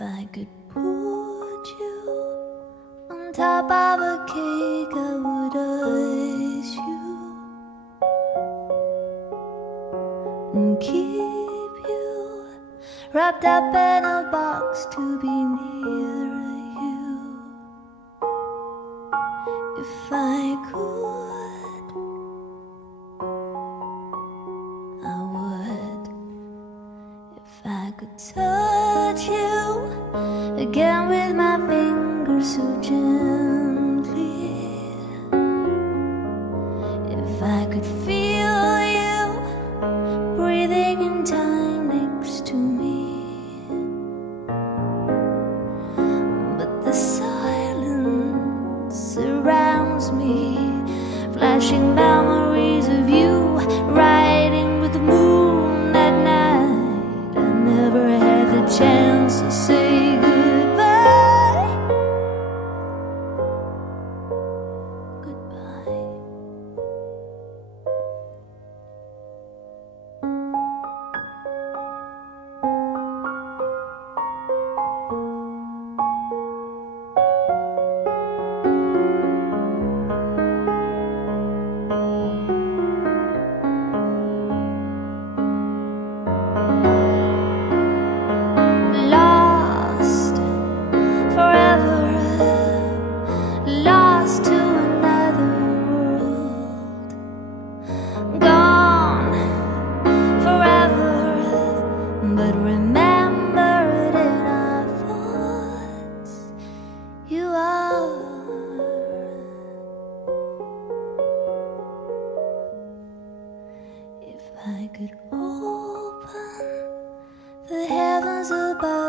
I could put you on top of a cake, I would ice you and keep you wrapped up in a box to be near you. If I could, I would. If I could touch you again with my fingers so gently, if I could feel you breathing in time next to me, but the silence surrounds me, flashing memories of you riding with the moon at night. I never had the chance to say goodbye. Goodbye. Lost forever, lost to another world, gone forever, but remembered in our thoughts. You are. If I could open the heavens above